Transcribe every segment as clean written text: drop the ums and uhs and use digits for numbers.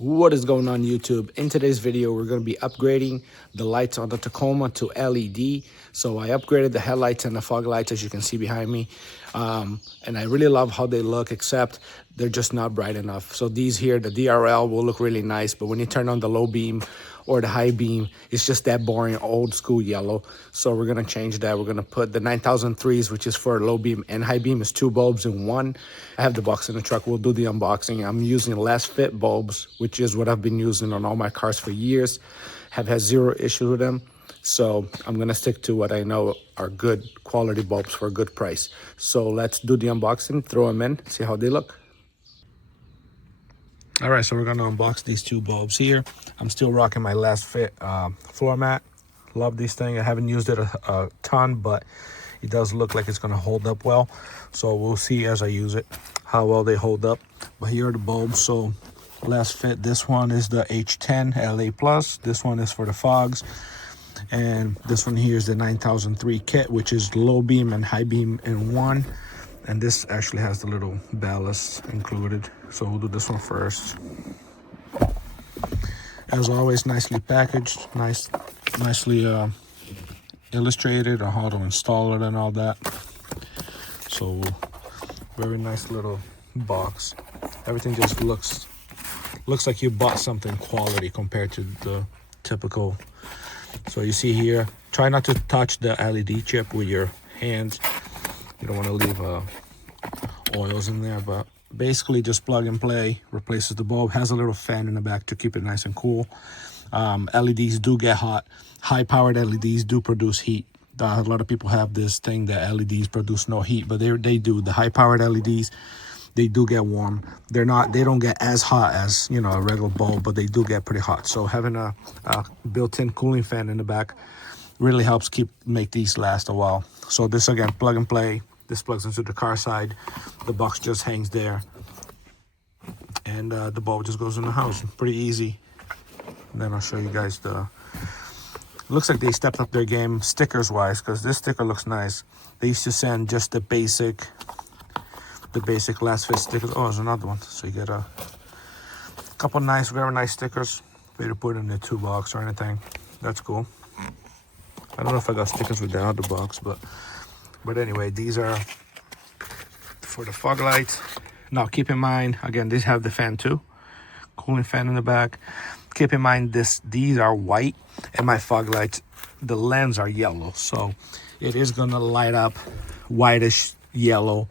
What is going on YouTube? In today's video, we're going to be upgrading the lights on the Tacoma to LED. So I upgraded the headlights and the fog lights, as you can see behind me. And I really love how they look, except they're just not bright enough. So these here, the DRL will look really nice, but when you turn on the low beam or the high beam, it's just that boring old school yellow. So we're going to change that. We're going to put the 9003s, which is for low beam and high beam, is 2 bulbs in one. I have the box in the truck. We'll do the unboxing. I'm using Lasfit bulbs, which is what I've been using on all my cars for years. Have had zero issues with them. So I'm going to stick to what I know are good quality bulbs for a good price. So let's do the unboxing, throw them in, see how they look. All right, so we're going to unbox these 2 bulbs here. I'm still rocking my Lasfit floor mat. Love these things. I haven't used it a ton, but it does look like it's going to hold up well. So we'll see as I use it how well they hold up. But here are the bulbs. So Lasfit, this one is the H10 LA+. This one is for the fogs. And this one here is the 9003 kit, which is low beam and high beam in one. And this actually has the little ballast included. So we'll do this one first. As always, nicely packaged, nicely illustrated on how to install it and all that. So very nice little box. Everything just looks like you bought something quality compared to the typical. So you see here, try not to touch the LED chip with your hands. You don't want to leave oils in there, but basically just plug and play, replaces the bulb. Has a little fan in the back to keep it nice and cool. LEDs do get hot. High powered LEDs do produce heat. A lot of people have this thing that LEDs produce no heat, but they do. The high powered LEDs, they do get warm. They don't get as hot as, you know, a regular bulb, but they do get pretty hot. So having a built-in cooling fan in the back really helps make these last a while. So this, again, plug and play. This plugs into the car side. The box just hangs there, and the bulb just goes in the house. Pretty easy. And then I'll show you guys looks like they stepped up their game stickers wise, because this sticker looks nice. They used to send just the basic Lasfit stickers. Oh, there's another one. So you get a couple nice, very nice stickers. Way to put in the 2 box or anything. That's cool. I don't know if I got stickers with the other box, but anyway, these are for the fog lights. Now keep in mind, again, these have the fan too, cooling fan in the back. Keep in mind these are white, and my fog lights, the lens are yellow, so it is gonna light up whitish yellow.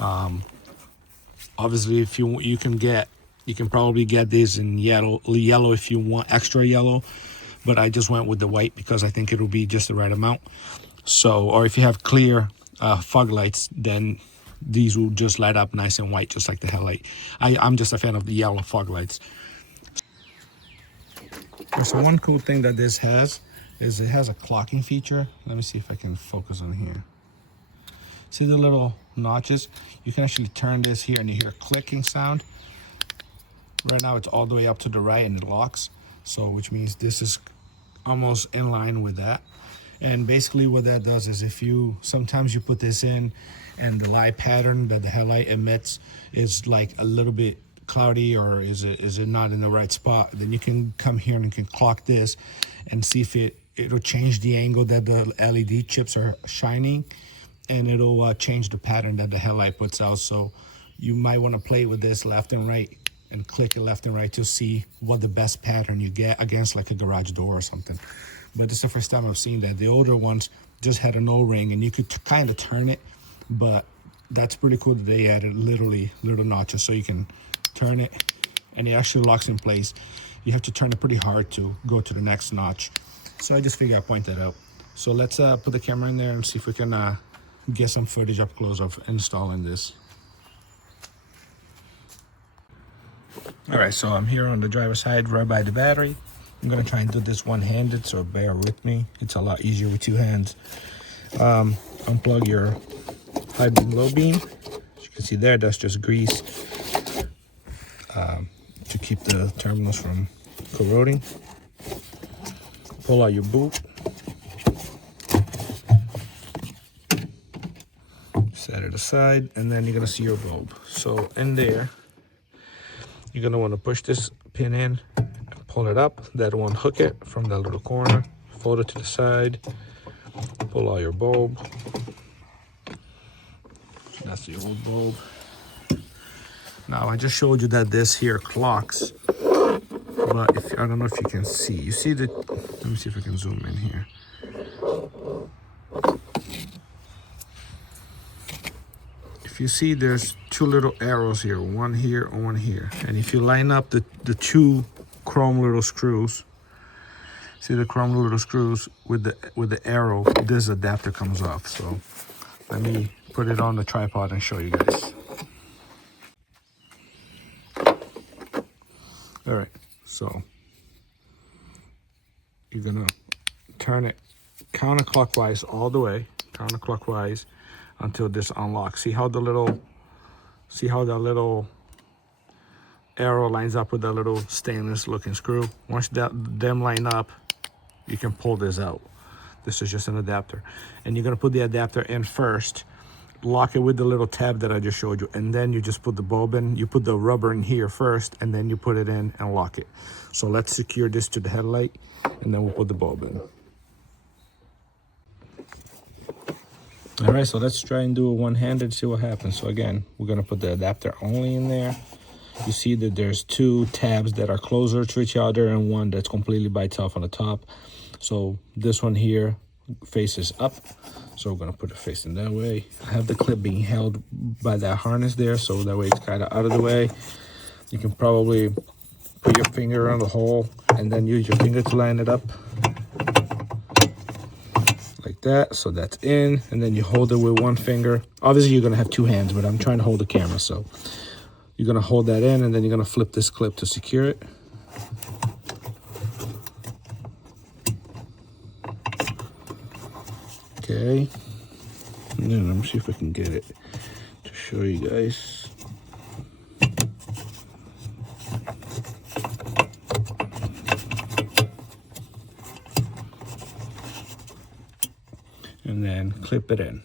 Obviously, if you can probably get these in yellow if you want extra yellow, but I just went with the white because I think it'll be just the right amount. So, or if you have clear fog lights, then these will just light up nice and white, just like the headlight. I'm just a fan of the yellow fog lights. So one cool thing that this has is it has a clocking feature. Let me see if I can focus on here. See the little notches? You can actually turn this here and you hear a clicking sound. Right now it's all the way up to the right and it locks. So which means this is almost in line with that. And basically what that does is sometimes you put this in and the light pattern that the headlight emits is like a little bit cloudy, or is it not in the right spot, then you can come here and you can clock this and see if it'll change the angle that the LED chips are shining, and it'll change the pattern that the headlight puts out. So you might want to play with this left and right and click it left and right to see what the best pattern you get against like a garage door or something. But this is the first time I've seen that. The older ones just had an O-ring and you could kind of turn it, but that's pretty cool that they added literally little notches so you can turn it and it actually locks in place. You have to turn it pretty hard to go to the next notch. So I just figured I'd point that out. So let's put the camera in there and see if we can get some footage up close of installing this. All right, so I'm here on the driver's side right by the battery. I'm gonna try and do this one-handed, so bear with me. It's a lot easier with two hands. Unplug your high beam, low beam. As you can see there, that's just grease to keep the terminals from corroding. Pull out your boot. Set it aside, and then you're gonna see your bulb. So in there, you're gonna want to push this pin in, pull it up. That one, hook it from that little corner, fold it to the side, pull out your bulb. That's the old bulb. Now I just showed you that this here clocks, but I don't know if you can see. You see the? Let me see if I can zoom in here. If you see, there's two little arrows here, one here and one here. And if you line up the two chrome little screws, see the chrome little screws with the arrow, this adapter comes off. So let me put it on the tripod and show you guys. All right, so you're gonna turn it counterclockwise all the way, counterclockwise, until this unlocks. See how that little arrow lines up with that little stainless looking screw? Once them line up, you can pull this out. This is just an adapter. And you're gonna put the adapter in first, lock it with the little tab that I just showed you, and then you just put the bulb in. You put the rubber in here first, and then you put it in and lock it. So let's secure this to the headlight, and then we'll put the bulb in. All right, so let's try and do a one-handed, see what happens. So again, we're gonna put the adapter only in there. You see that there's two tabs that are closer to each other and one that's completely by itself on the top. So this one here faces up. So we're gonna put it facing that way. I have the clip being held by that harness there, so that way it's kind of out of the way. You can probably put your finger around the hole and then use your finger to line it up. Like that, so that's in, and then you hold it with one finger. Obviously you're gonna have two hands, but I'm trying to hold the camera, so you're gonna hold that in, and then you're gonna flip this clip to secure it. Okay, and then let me see if I can get it to show you guys. And then clip it in.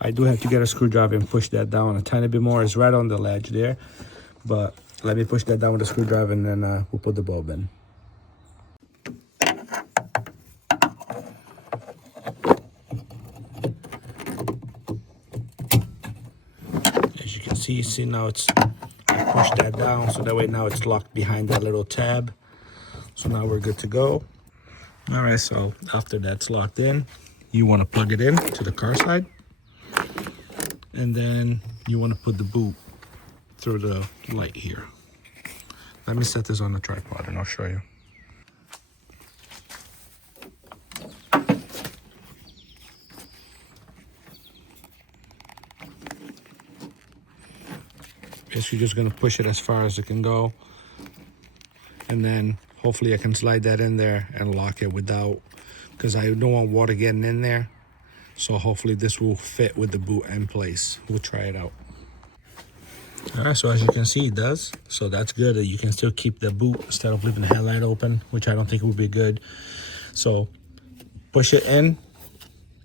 I do have to get a screwdriver and push that down a tiny bit more. It's right on the ledge there, but let me push that down with a screwdriver, and then we'll put the bulb in. As you can see now I pushed that down, so that way now it's locked behind that little tab. So now we're good to go. All right, so after that's locked in, you want to plug it in to the car side, and then you want to put the boot through the light here. Let me set this on the tripod and I'll show you. Basically just gonna push it as far as it can go, and then hopefully I can slide that in there and lock it without, because I don't want water getting in there. So hopefully this will fit with the boot in place. We'll try it out. All right, so as you can see, it does. So that's good that you can still keep the boot instead of leaving the headlight open, which I don't think would be good. So push it in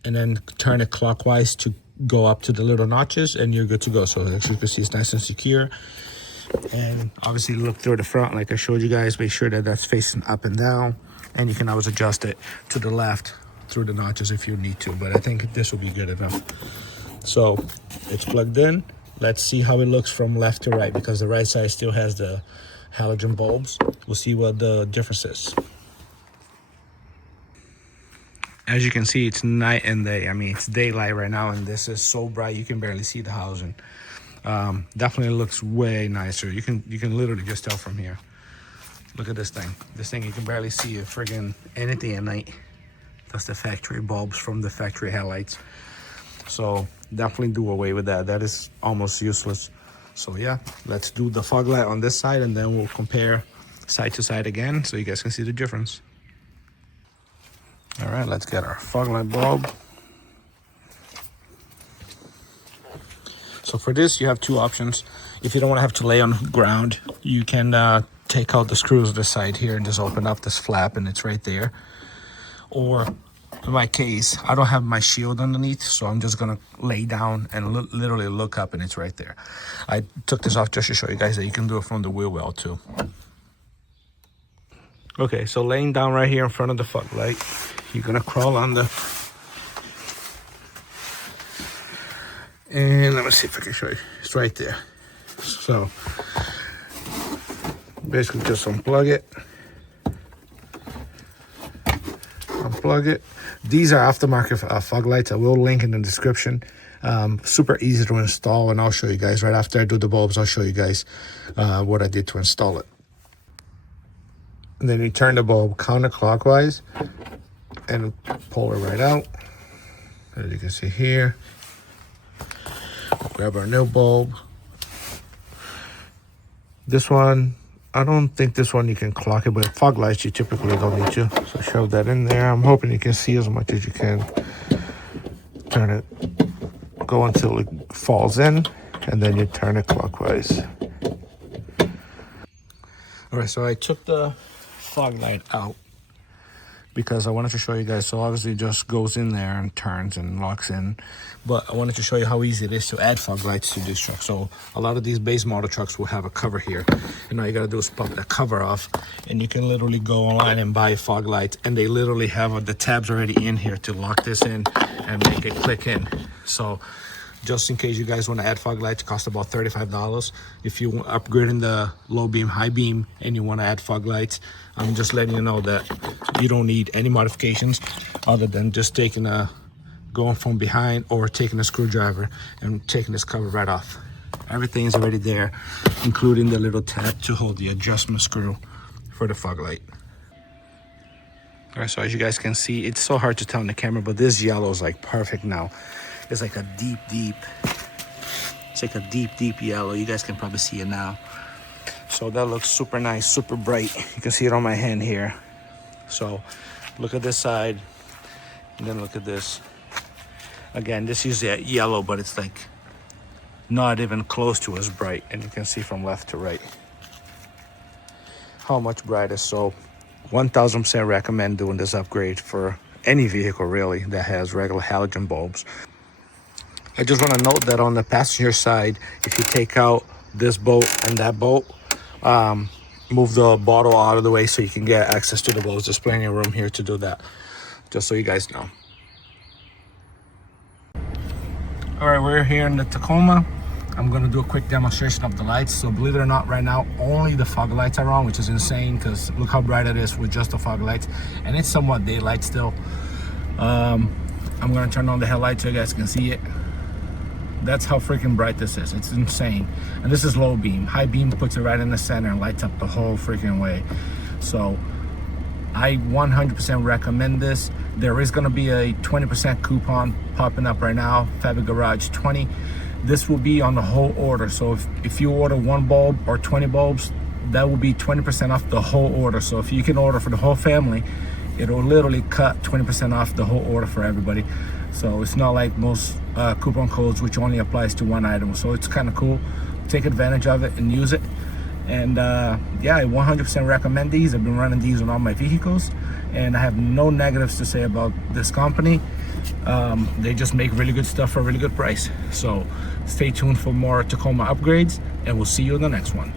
and then turn it clockwise to go up to the little notches, and you're good to go. So as you can see, it's nice and secure. And obviously look through the front like I showed you guys. Make sure that that's facing up and down, and you can always adjust it to the left through the notches if you need to, but I think this will be good enough. So it's plugged in. Let's see how it looks from left to right, because the right side still has the halogen bulbs. We'll see what the difference is. As you can see, it's night and day. I mean, it's daylight right now, and this is so bright you can barely see the housing. Definitely looks way nicer. You can literally just tell from here. Look at this thing. This thing, you can barely see a friggin' anything at night. That's the factory bulbs from the factory headlights. So definitely do away with that. That is almost useless. So yeah, let's do the fog light on this side, and then we'll compare side to side again so you guys can see the difference. All right, let's get our fog light bulb. So for this, you have two options. If you don't want to have to lay on the ground, you can take out the screws this side here and just open up this flap, and it's right there. Or in my case, I don't have my shield underneath, so I'm just gonna lay down and literally look up, and it's right there. I took this off just to show you guys that you can do it from the wheel well too. Okay, so laying down right here in front of the fog light, you're gonna crawl under. And let me see if I can show you. It's right there. So basically just unplug it. Unplug it. These are aftermarket fog lights. I will link in the description. Super easy to install, and I'll show you guys right after I do the bulbs. I'll show you guys what I did to install it. And then you turn the bulb counterclockwise and pull it right out. As you can see here. Grab our new bulb. This one, I don't think this one you can clock it, but fog lights you typically don't need to. So shove that in there. I'm hoping you can see as much as you can. Turn it, go until it falls in, and then you turn it clockwise. All right, so I took the fog light out because I wanted to show you guys. So obviously it just goes in there and turns and locks in, but I wanted to show you how easy it is to add fog lights to this truck. So a lot of these base model trucks will have a cover here, and all you gotta do is pop that cover off, and you can literally go online and buy fog lights, and they literally have the tabs already in here to lock this in and make it click in. So just in case you guys want to add fog lights, it costs about $35. If you upgrading the low beam, high beam, and you want to add fog lights, I'm just letting you know that you don't need any modifications other than just going from behind or taking a screwdriver and taking this cover right off. Everything is already there, including the little tab to hold the adjustment screw for the fog light. All right, so as you guys can see, it's so hard to tell in the camera, but this yellow is like perfect now. It's like a it's like a deep yellow. You guys can probably see it now. So that looks super nice, super bright. You can see it on my hand here. So look at this side, and then look at this. Again, this is yellow, but it's like not even close to as bright. And you can see from left to right how much brighter. So 1000% recommend doing this upgrade for any vehicle really that has regular halogen bulbs. I just want to note that on the passenger side, if you take out this bolt and that bolt, move the bottle out of the way so you can get access to the bulbs. There's plenty of room here to do that, just so you guys know. All right, we're here in the Tacoma. I'm gonna do a quick demonstration of the lights. So believe it or not, right now only the fog lights are on, which is insane because look how bright it is with just the fog lights, and it's somewhat daylight still. I'm gonna turn on the headlights so you guys can see it. That's how freaking bright this is. It's insane. And this is low beam. High beam puts it right in the center and lights up the whole freaking way. So I 100% recommend this. There is going to be a 20% coupon popping up right now, Fabric Garage 20. This will be on the whole order. So if you order one bulb or 20 bulbs, that will be 20% off the whole order. So if you can order for the whole family, it'll literally cut 20% off the whole order for everybody. So it's not like most coupon codes, which only applies to one item. So it's kind of cool. Take advantage of it and use it. And yeah, I 100% recommend these. I've been running these on all my vehicles, and I have no negatives to say about this company. They just make really good stuff for a really good price. So stay tuned for more Tacoma upgrades, and we'll see you in the next one.